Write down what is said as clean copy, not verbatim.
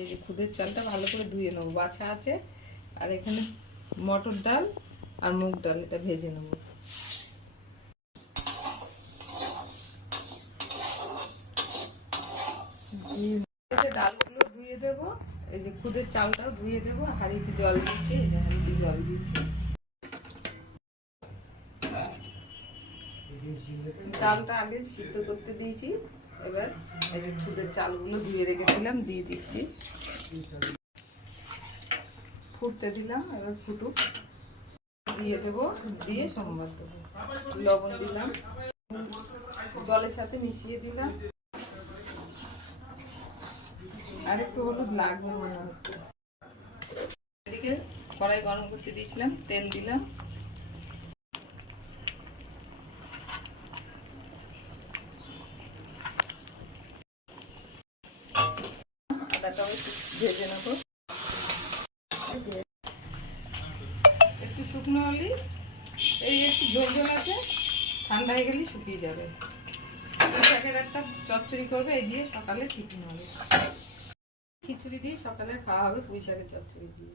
এই যে খুদের চালটা ভালো করে ধুয়ে নেবো, বাছা আছে। আর এখানে মটর ডাল আর মুগ ডাল, এটা ভেজে নেবো। ডালগুলো ধুয়ে দেবো, এই যে খুদের চালটাও ধুয়ে দেবো। হাঁড়িতে জল দিচ্ছি, এই যে হাঁড়িতে জল দিচ্ছি। ডালটা আগে সিদ্ধ করতে দিয়েছি, এবার এই যে খুদের চালগুলো ধুয়ে রেখেছিলাম দিয়ে দিচ্ছি। ফুটতে দিলাম, এবার ফুটুক, দিয়ে দেবো, দিয়ে সম্বাদ দেবো। লবণ দিলাম, জলের সাথে মিশিয়ে দিলাম। আর একটু হলুদ লাগবে মনে হচ্ছে। এদিকে কড়াই গরম করতে দিয়েছিলাম, তেল দিলাম। আদাটাও একটু ভেজে নেবো। একটু শুকনো হলে, এই একটু ঝোল ঝোল আছে, ঠান্ডা হয়ে গেলেই শুকিয়ে যাবে। শাকের একটা চচ্চড়ি করবে, এই দিয়ে সকালে টিফিন হবে। খিচুড়ি দিয়ে সকালে খাওয়া হবে, পুঁই শাকের চচ্চড়ি দিয়ে।